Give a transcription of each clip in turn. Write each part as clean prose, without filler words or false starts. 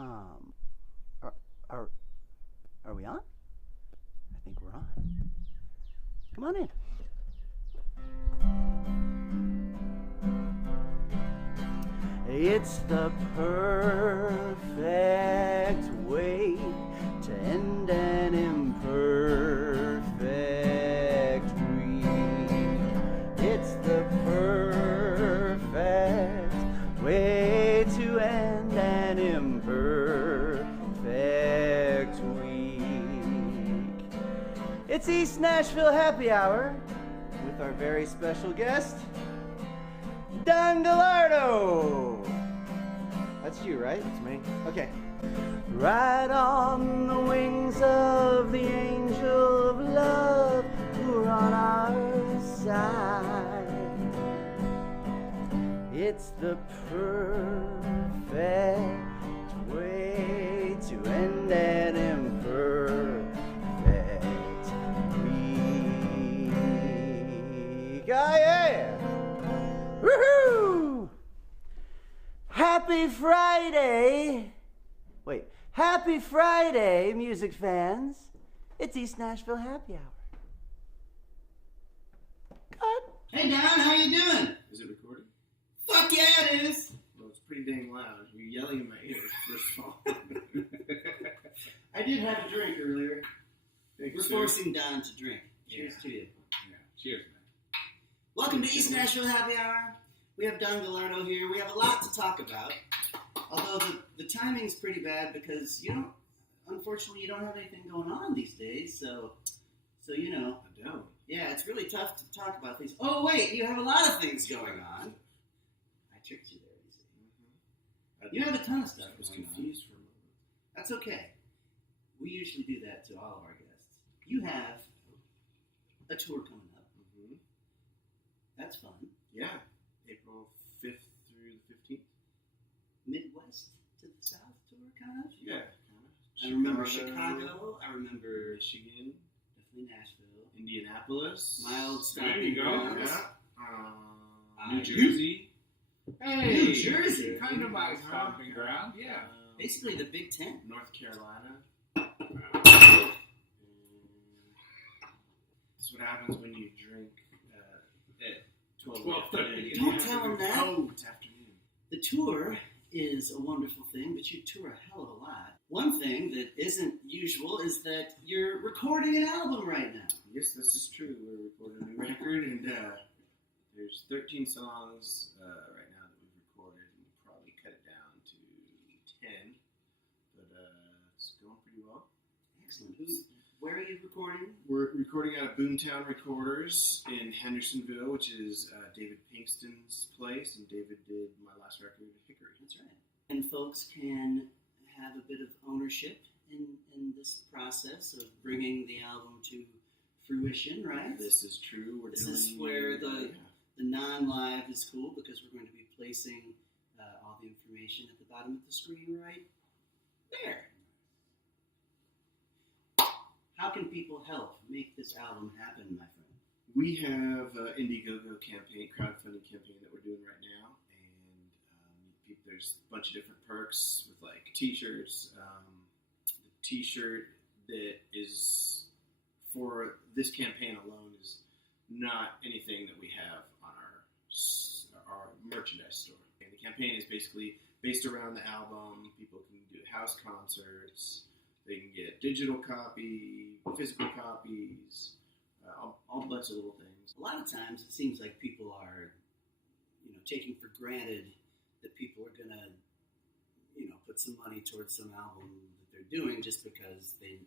Um, are, are, are we on? I think we're on. Come on in. It's the perfect way to end an imperfect week. It's the perfect way to end an imperfect week. It's East Nashville Happy Hour with our very special guest, Don Gallardo. That's you, right? That's me. Okay. Ride on the wings of the angel of love who are on our side. It's the perfect way to end an imperfect week. Oh, yeah! Woohoo! Happy Friday! Wait, happy Friday, music fans. It's East Nashville Happy Hour. Cut. Hey Don, how you doing? Is it recording? Fuck yeah, it is. Well, it's pretty dang loud. You're yelling in my ear, first of all. I did have a drink earlier. Thank you, We're sir. forcing Don to drink. Cheers to you. Yeah. Cheers, man. Welcome to East Nashville Happy Hour. We have Don Gallardo here. We have a lot to talk about. Although the timing's pretty bad because unfortunately, you don't have anything going on these days. So you know. I don't. Yeah, it's really tough to talk about things. Oh wait, you have a lot of things going on. I tricked you there, you see. Mm-hmm. You have a ton of stuff I was going on. confused for a moment. That's okay. We usually do that to all of our guests. You have a tour coming up. Mm-hmm. That's fun. Yeah. April 5th through the 15th. Midwest to the South tour, kind of? Yeah, kind of. I remember Chicago. I remember Michigan. definitely Nashville. Indianapolis. Mild There stomping you go. grounds. Yeah. New Jersey. Hey, New Jersey. Kind of my stomping ground, yeah. Basically the Big Ten. North Carolina. That's what happens when you drink at 12:30. Don't tell them that. Oh, it's afternoon. The tour is a wonderful thing, but you tour a hell of a lot. One thing that isn't usual is that you're recording an album right now. Yes, this is true. We're recording a new record, and there's 13 songs right now that we've recorded, and we'll probably cut it down to 10, but it's going pretty well. Excellent. Where are you recording? We're recording out of Boomtown Recorders in Hendersonville, which is David Pinkston's place, and David did my last record, Hickory. That's right. And folks can have a bit of ownership in this process of bringing the album to fruition, right? This is true. This is where the non-live is cool because we're going to be placing all the information at the bottom of the screen right there. How can people help make this album happen, my friend? We have an Indiegogo campaign, crowdfunding campaign that we're doing right now, and there's a bunch of different perks with like T-shirts. The T-shirt that is for this campaign alone is not anything that we have on our merchandise store. And the campaign is basically based around the album. People can do house concerts. They can get digital copy, physical copies, all bunch of little things. A lot of times it seems like people are, taking for granted that people are going to, put some money towards some album that they're doing just because they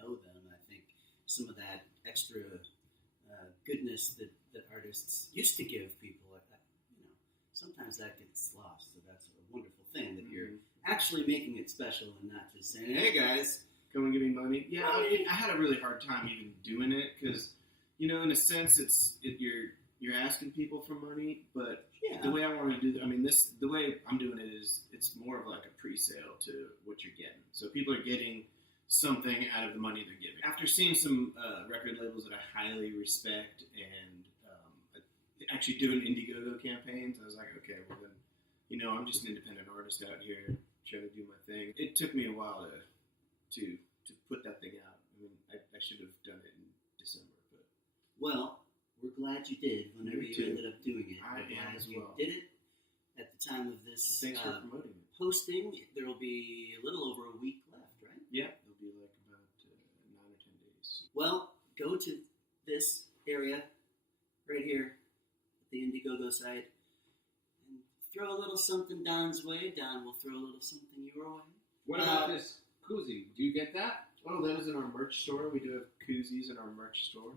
know them. I think some of that extra goodness that artists used to give people, sometimes that gets lost. So that's a wonderful thing that you're actually making it special and not just saying, hey guys, come and give me money. Yeah, I had a really hard time even doing it because, in a sense, you're asking people for money, but the way I want to do it, the way I'm doing it is it's more of like a pre-sale to what you're getting. So people are getting something out of the money they're giving. After seeing some record labels that I highly respect and actually doing Indiegogo campaigns, I was like, okay, well then, I'm just an independent artist out here trying to do my thing. It took me a while to put that thing out. I mean, I should have done it in December, but Well, we're glad you did. Whenever Me you too. ended up doing it, I we're am glad as you well. did it. At the time of this thanks for promoting it. posting, there will be a little over a week left, right? Yeah, it'll be like about 9 or 10 days. Well, go to this area right here at the Indiegogo site and throw a little something Don's way. Don will throw a little something your way. What about this koozie? Do you get that? Oh, that is in our merch store. We do have koozies in our merch store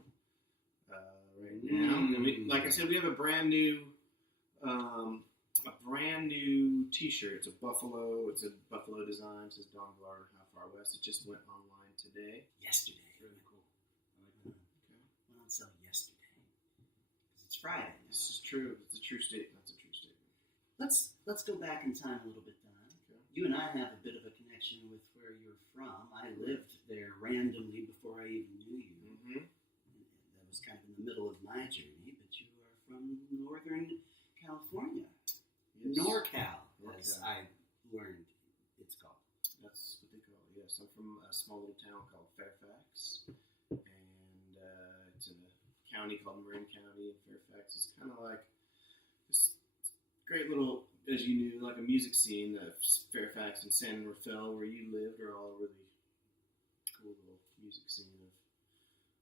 right now. And like I said, we have a brand new T-shirt. It's a buffalo. It's a buffalo design. It says Don Gallardo, How Far West. It just went online today. Yesterday. Really cool. Went on sale yesterday. Because it's Friday. This is true. It's a true statement. That's a true statement. Let's go back in time a little bit, Don. Okay. You and I have a bit of a connection with where you're from. I lived there randomly before I even knew you. Mm-hmm. That was kind of in the middle of my journey, but you are from Northern California. Yes. NorCal, as NorCal. I learned it's called. That's what they call it. Yes, I'm from a small little town called Fairfax, and it's in a county called Marin County. And Fairfax is kind of like this great little, as you knew, like a music scene. Fairfax and San Rafael, where you lived, are all really cool little music scene of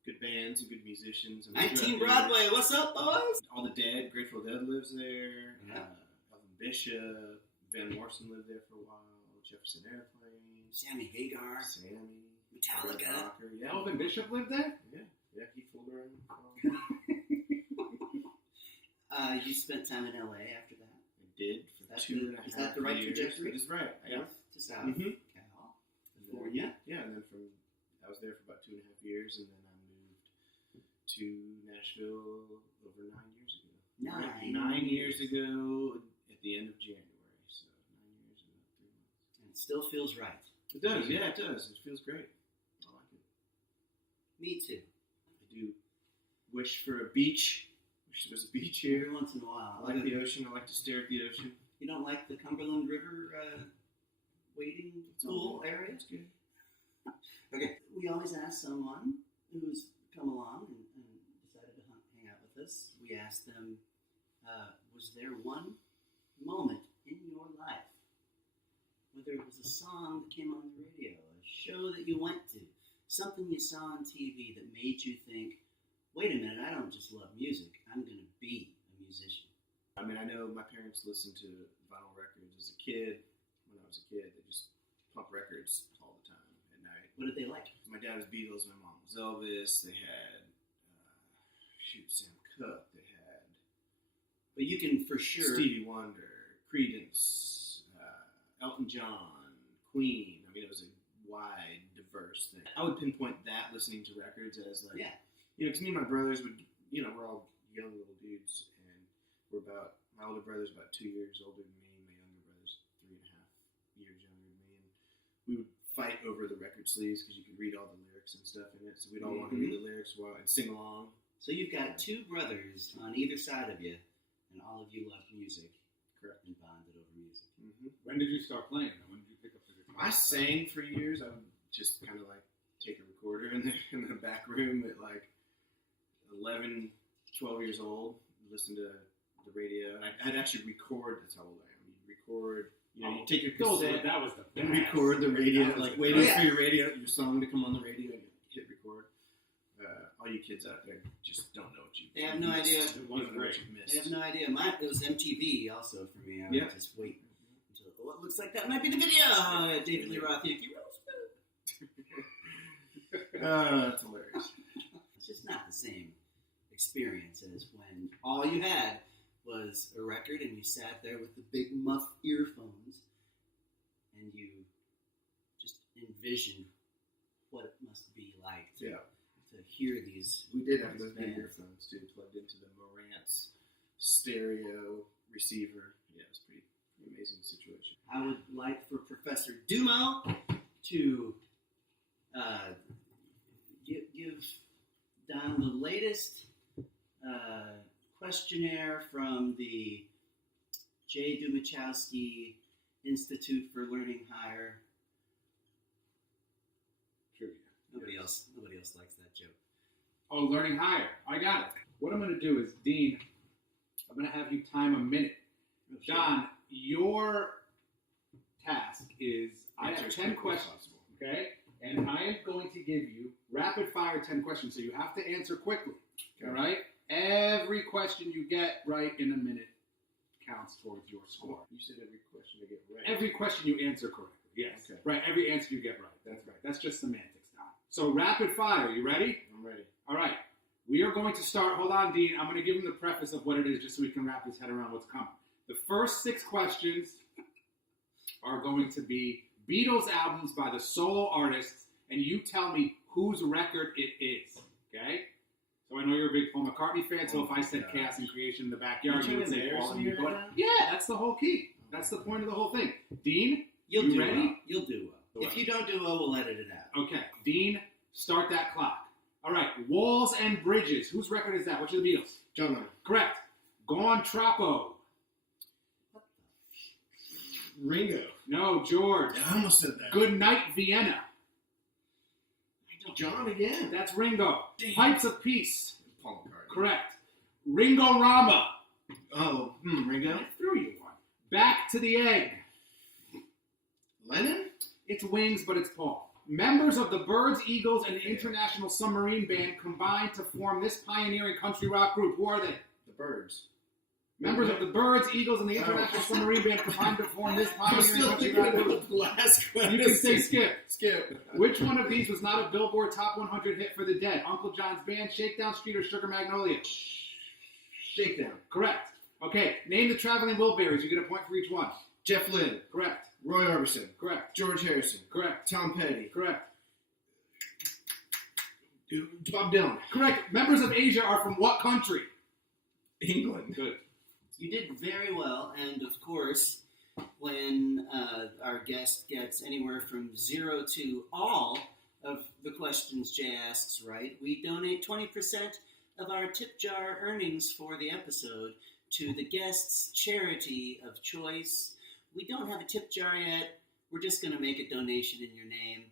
good bands and good musicians. And 19 Broadway, what's up, boys? All the Dead, Grateful Dead lives there. Yeah. Elvin Bishop, Van Morrison lived there for a while. Jefferson Airplane, Sammy Hagar, Sammy, Metallica. Rocker, yeah. Elvin Bishop lived there? Yeah, he fooled around. You spent time in LA after that? I did for Is that 2.5 is that the right years. trajectory? That is right. Yeah. North to south, Mhm. Cal, And California. then, yeah, and then I was there for about 2.5 years, and then I moved to Nashville over 9 years ago. 9 years ago at the end of January. So 9 years and about 3 months. And it still feels right. It does, yeah, it does. It feels great. I like it. Me too. I do wish for a beach. Wish there was a beach here. Every once in a while. I like the ocean. I like to stare at the ocean. You don't like the Cumberland River wading pool area? That's good. Okay. We always ask someone who's come along and decided to hang out with us, we ask them, was there one moment in your life, whether it was a song that came on the radio, a show that you went to, something you saw on TV that made you think, wait a minute, I don't just love music, I'm going to be a musician? I mean, I know my parents listened to vinyl records as a kid. When I was a kid, they just pumped records all the time at night. What did they like? My dad was Beatles, my mom was Elvis. They had, Sam Cooke. They had But you can for sure... Stevie Wonder, Creedence, Elton John, Queen. I mean, it was a wide, diverse thing. I would pinpoint that listening to records as like, Yeah. because me and my brothers would, we're all young little dudes, and my older brother's about 2 years older than me, my younger brother's 3.5 years younger than me, and we would fight over the record sleeves because you could read all the lyrics and stuff in it, so we'd all want to read the lyrics and sing along. So you've got two brothers on either side of you, and all of you love music. Correct. And bonded over music. Mm-hmm. When did you start playing? When did you pick up the guitar? I sang for years. I would just kind of like take a recorder in the back room at like 11, 12 years old, listen to the radio. And I'd actually record. That's how old I am. You'd record. You take your cassette That was the best. and record the radio, That was like the waiting best. for your song to come on the radio, and you hit record. All you kids out there just don't know what you. They have no idea. You don't know what you've missed. I have no idea. It was MTV also for me. I would Yeah. just wait until, it looks like that might be the video. David Lee Roth, Yankee Rose. That's hilarious. It's just not the same experience as when all you had was a record and you sat there with the big muff earphones and you just envisioned what it must be like to hear these. We did have those big bands. earphones too, plugged into the Marantz stereo receiver. Yeah, it's pretty amazing situation. I would like for Professor Dumo to give Don the latest questionnaire from the J. Dumachowski Institute for Learning Higher. Trivia. Nobody else likes that joke. Oh, learning higher. I got it. What I'm going to do is, Dean, I'm going to have you time a minute. Oh, sure. Don, your task is I have 10 questions, okay? And I am going to give you rapid fire 10 questions, so you have to answer quickly, all right? Every question you get right in a minute counts towards your score. You said every question I get right. Every question you answer correctly, yes. Okay. Right, every answer you get right. That's right. That's just semantics, Don. So rapid fire, you ready? I'm ready. All right. We are going to start. Hold on, Dean. I'm going to give him the preface of what it is just so we can wrap his head around what's coming. The first 6 questions are going to be Beatles albums by the solo artists, and you tell me whose record it is, okay? So I know you're a big Paul McCartney fan, so if I said Chaos and Creation in the Backyard, you would say Paul and you put... Yeah, that's the whole key. That's the point of the whole thing. Dean, You'll do ready? well. You'll do well. If you don't do well, we'll edit it out. Okay. Dean, start that clock. All right. Walls and Bridges. Whose record is that? Which of the Beatles? John Lennon. Correct. Gone Troppo. Ringo. No, George. I almost said that. Good Night, Vienna. John again. That's Ringo. Damn. Pipes of Peace. Paul McCartney. Correct. Ringo Rama. Oh, Ringo. I threw you one. Back to the Egg. Lennon? It's Wings, but it's Paul. Members of the Byrds, Eagles, and the International Submarine Band combined to form this pioneering country rock group. Who are they? The Birds. Members of the Byrds, Eagles, and the International Submarine Band combined to form this I'm pioneering still country thinking rock group. about the last question. You can say Skip. Skip. Which one of these was not a Billboard Top 100 hit for the Dead? Uncle John's Band, Shakedown Street, or Sugar Magnolia? Shakedown. Correct. Okay, name the Traveling Wilburys. You get a point for each one. Jeff Lynne. Correct. Roy Orbison. Correct. George Harrison. Correct. Tom Petty. Correct. Bob Dylan. Correct. Members of Asia are from what country? England. Good. You did very well, and of course, when our guest gets anywhere from 0 to all of the questions Jay asks right, we donate 20% of our tip jar earnings for the episode to the guest's charity of choice. We don't have a tip jar yet. We're just going to make a donation in your name.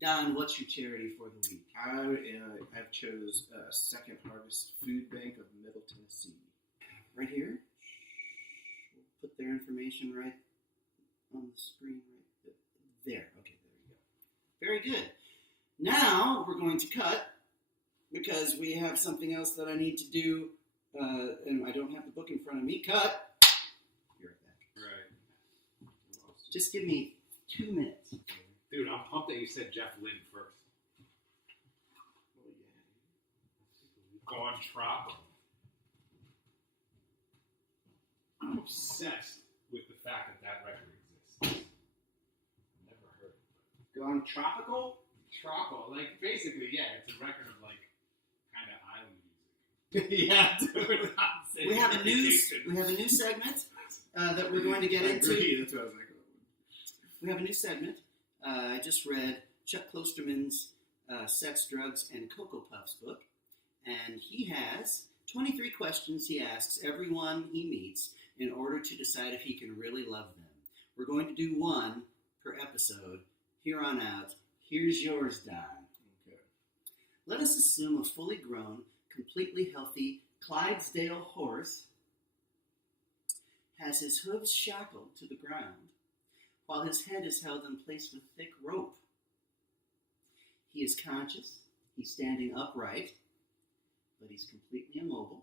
Don, what's your charity for the week? I've chose Second Harvest Food Bank of Middle Tennessee. Right here? We'll put their information right on the screen right there. Okay, there we go. Very good. Now we're going to cut because we have something else that I need to do, and I don't have the book in front of me. Cut. You're back. Right. Just give me 2 minutes. Dude, I'm pumped that you said Jeff Lynne first. Oh, yeah. Gone Troppo. I'm obsessed with the fact that record exists. Never heard of it. Gone Tropical? Troppo. Like, basically, yeah, it's a record of, like, kind of island music. Yeah, dude. We have a new segment that we're going to get into. That's what I was like. We have a new segment. I just read Chuck Klosterman's Sex, Drugs, and Cocoa Puffs book, and he has 23 questions he asks everyone he meets in order to decide if he can really love them. We're going to do one per episode. Here on out, here's yours, Don. Okay. Let us assume a fully grown, completely healthy Clydesdale horse has his hooves shackled to the ground, while his head is held in place with thick rope. He is conscious, he's standing upright, but he's completely immobile.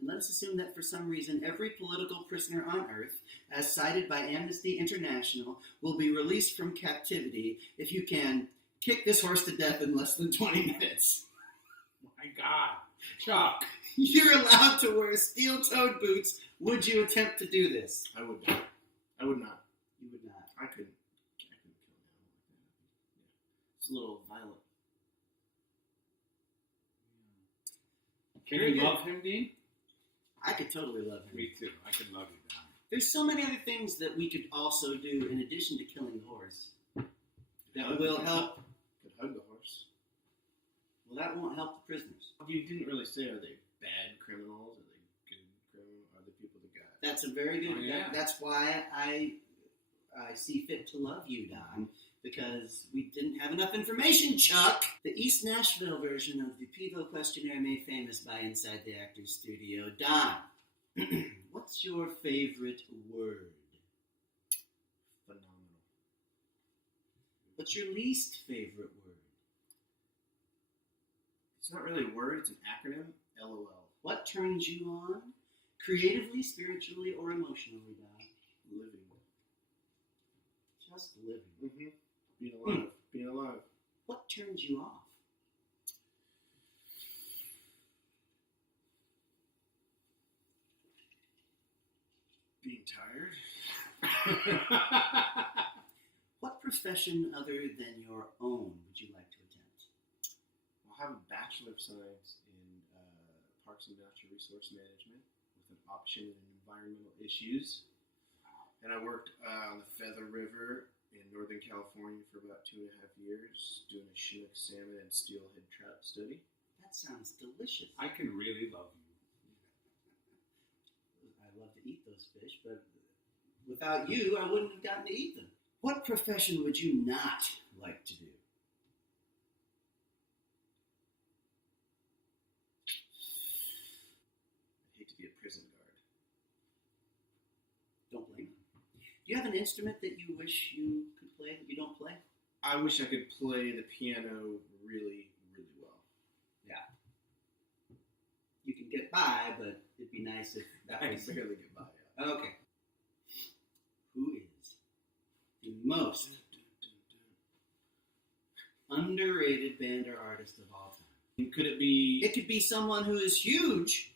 And let us assume that for some reason every political prisoner on earth, as cited by Amnesty International, will be released from captivity if you can kick this horse to death in less than 20 minutes. My God. Chuck. You're allowed to wear steel-toed boots. Would you attempt to do this? I would not. I would not. You would not. I couldn't kill him like that. It's a little violent. Can Very you good. love him, Dean? I could totally love him. Me too. I could love you, Don. There's so many other things that we could also do in addition to killing the horse. That Hug- will help. Could hug the horse. Well, that won't help the prisoners. You didn't really say, are they bad criminals? Are they good criminals? Are the people that got That's a very good. Oh, yeah. That's why I see fit to love you, Don, because we didn't have enough information, Chuck. The East Nashville version of the Pivo questionnaire made famous by Inside the Actors Studio. Don, what's your favorite word? Phenomenal. What's your least favorite word? It's not really a word, it's an acronym. LOL. What turns you on? Creatively, spiritually, or emotionally, Don? Living. Just living. Mm-hmm. Being alive. Being alive. What turns you off? Being tired. What profession other than your own would you like to attempt? I'll have a Bachelor of Science in Parks and Natural Resource Management with an option in environmental issues. And I worked on the Feather River in Northern California for about 2.5 years, doing a Chinook salmon and steelhead trout study. That sounds delicious. I can really love you. I love to eat those fish, but without you, I wouldn't have gotten to eat them. What profession would you not like to do? I hate to be a prison guard. Don't blame me. Do you have an instrument that you wish you could play that you don't play? I wish I could play the piano really, really well. Yeah. You can get by, but it'd be nice if that I was... barely get by. Yeah. Okay. Who is the most underrated band or artist of all time? Could it be? It could be someone who is huge,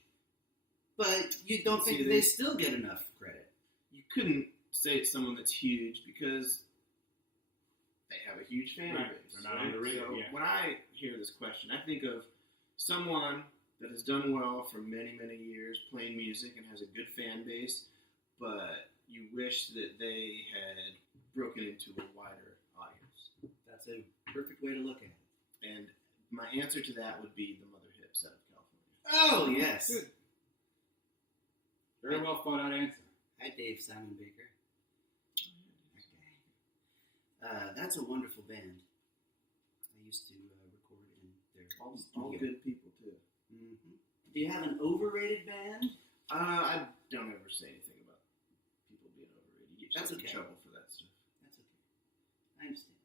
but you don't think that they still get enough credit. You couldn't say it's someone that's huge because they have a huge fan Right. base. They're not underrated, So yeah. when I hear this question, I think of someone that has done well for many, many years playing music and has a good fan base, but you wish that they had broken into a wider audience. That's a perfect way to look at it. And my answer to that would be the Mother Hips out of California. Oh, yes. Good. Very well thought out answer. Hi, Dave Simon Baker. That's a wonderful band. I used to record in their All studio. good people, too. Mm-hmm. Do you have an overrated band? I don't ever say anything about people being overrated. You get That's yourself in okay. trouble for that stuff. That's okay. I understand.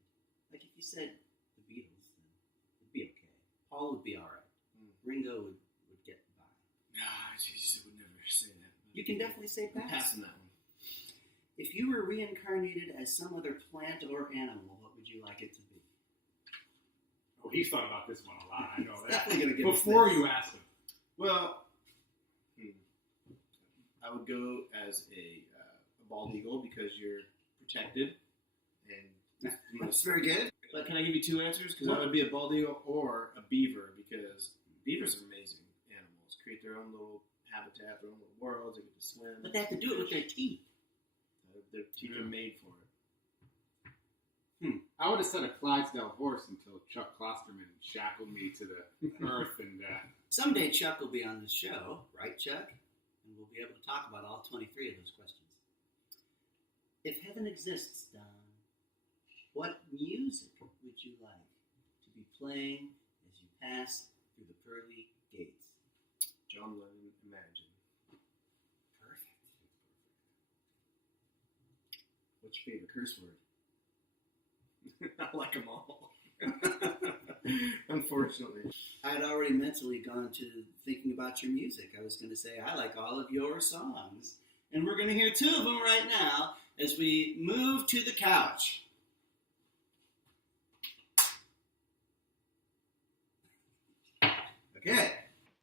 Like if you said the Beatles, then it'd be okay. Paul would be all right. Ringo would get by. No, I just would never say that. You can definitely say I'm pass. passing that one. If you were reincarnated as some other plant or animal, what would you like it to be? Oh, he's thought about this one a lot. I know He's that. definitely going to give us Before this. you asked him. Well, I would go as a bald eagle because you're protected. And That's very good. but can I give you two answers? Because I would be a bald eagle or a beaver because beavers are amazing animals. Create their own little habitat, their own little worlds. They get to swim. But they have to do it with their teeth. Their teeth are made for it. I would have said a Clydesdale horse until Chuck Klosterman shackled me to the earth and Someday Chuck will be on this show, right, Chuck? And we'll be able to talk about all 23 of those questions. If heaven exists, Don, what music would you like to be playing as you pass through the pearly gates? John Lennon, Imagine. Perfect. What's your favorite curse word? I like them all. Unfortunately. I had already mentally gone to thinking about your music. I was going to say, I like all of your songs. And we're going to hear two of them right now as we move to the couch. Okay.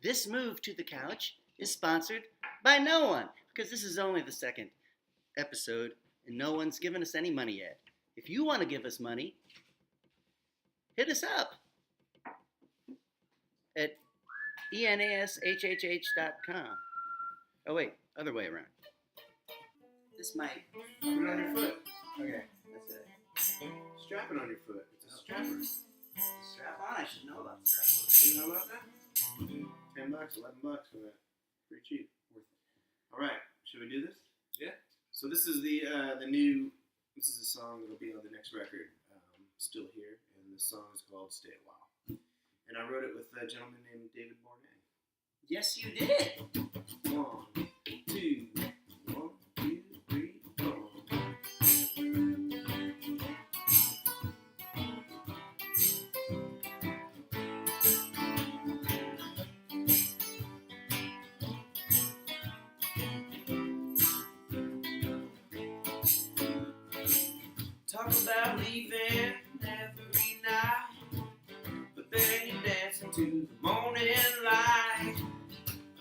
This move to the couch is sponsored by no one, because this is only the second episode and no one's given us any money yet. If you want to give us money, hit us up at enashhh.com. Oh, wait, other way around. This might. Put it on your foot. Okay, that's it. Strap it on your foot. It's a strapper. Strap on, I should know about strap on. You know about that? $10, $11 for that. Pretty cheap. Worth it. All right. Should we do this? Yeah. So this is the new. This is a song that'll be on the next record. Still here, and the song is called "Stay a While." And I wrote it with a gentleman named David Bournet. Yes, you did. 1, 2, 1, 2, 3, 4. Talk about leaving every night, but then you're dancing to the morning light.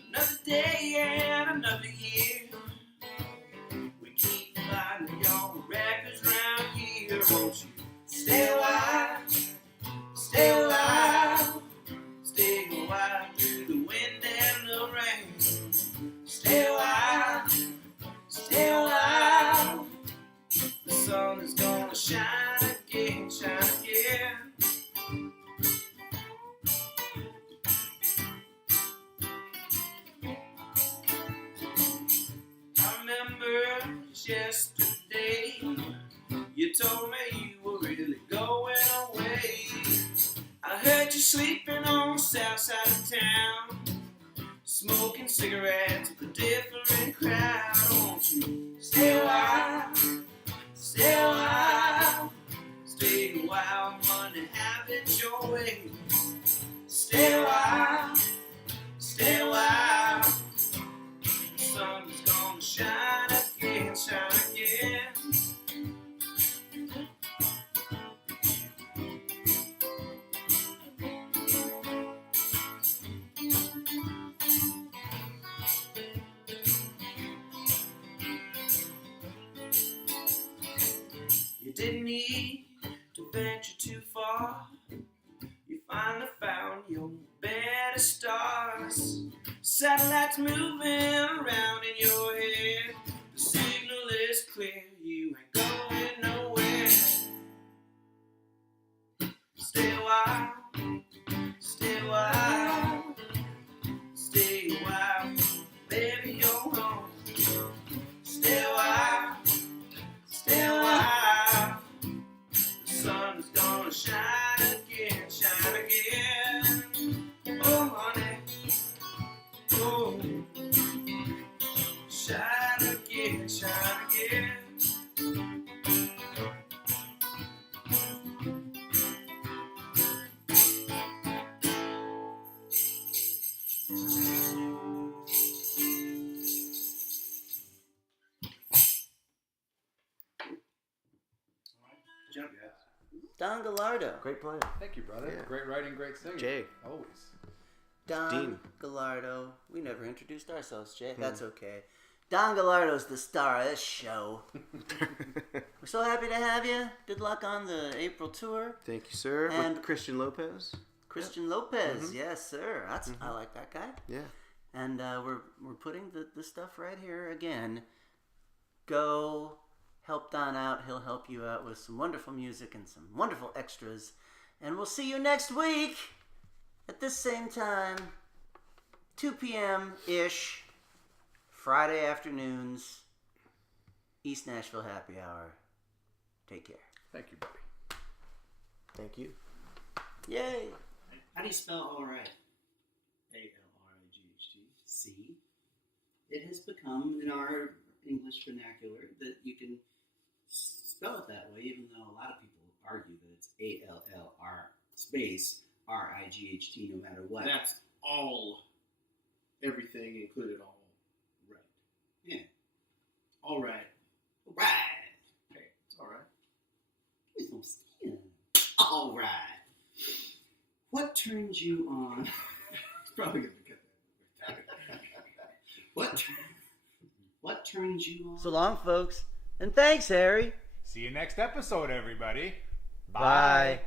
Another day and another year, we keep finding your records round here. Won't you stay a while, stay a while, stay a while through the wind and the rain. Stay a while, stay a while. The sun is gonna shine again, shine again. I remember yesterday, you told me you were really going away. I heard you sleeping on the south side of town, smoking cigarettes with a different crowd. Won't you stay a while? Stay a while, stay a while, money, have it your way. Stay a while, stay a while. The sun is gonna shine again, shine again. You didn't need to venture too far. You finally found your bed of stars. Satellites moving around in your head. The signal is clear, you ain't going nowhere. Stay a while, stay a while, stay a while, baby, you're home. Stay a while, stay a while. The sun is gonna shine again, shine again. Oh, honey, oh, shine again, shine again. Good job, guys. Don Gallardo. Great playing. Thank you, brother. Yeah. Great writing, great singing. Jay. Always. Don Dean. Gallardo. We never introduced ourselves, Jay. That's okay. Don Gallardo's the star of this show. We're so happy to have you. Good luck on the April tour. Thank you, sir. And- With Christian Lopez. Christian Lopez, yes, sir. That's I like that guy. Yeah. And we're putting the stuff right here again. Go help Don out. He'll help you out with some wonderful music and some wonderful extras. And we'll see you next week at this same time, 2 p.m.-ish, Friday afternoons, East Nashville Happy Hour. Take care. Thank you, buddy. Thank you. Yay! How do you spell all right? A-L-R-I-G-H-T. See? It has become, in our English vernacular, that you can spell it that way, even though a lot of people argue that it's A-L-L-R space R-I-G-H-T no matter what. That's all. Everything included all right. Yeah. All right. Right. Hey, it's all right. Give me some skin. All right. What turns you on? It's probably going to get that. What turns you on? So long, folks. And thanks, Harry. See you next episode, everybody. Bye.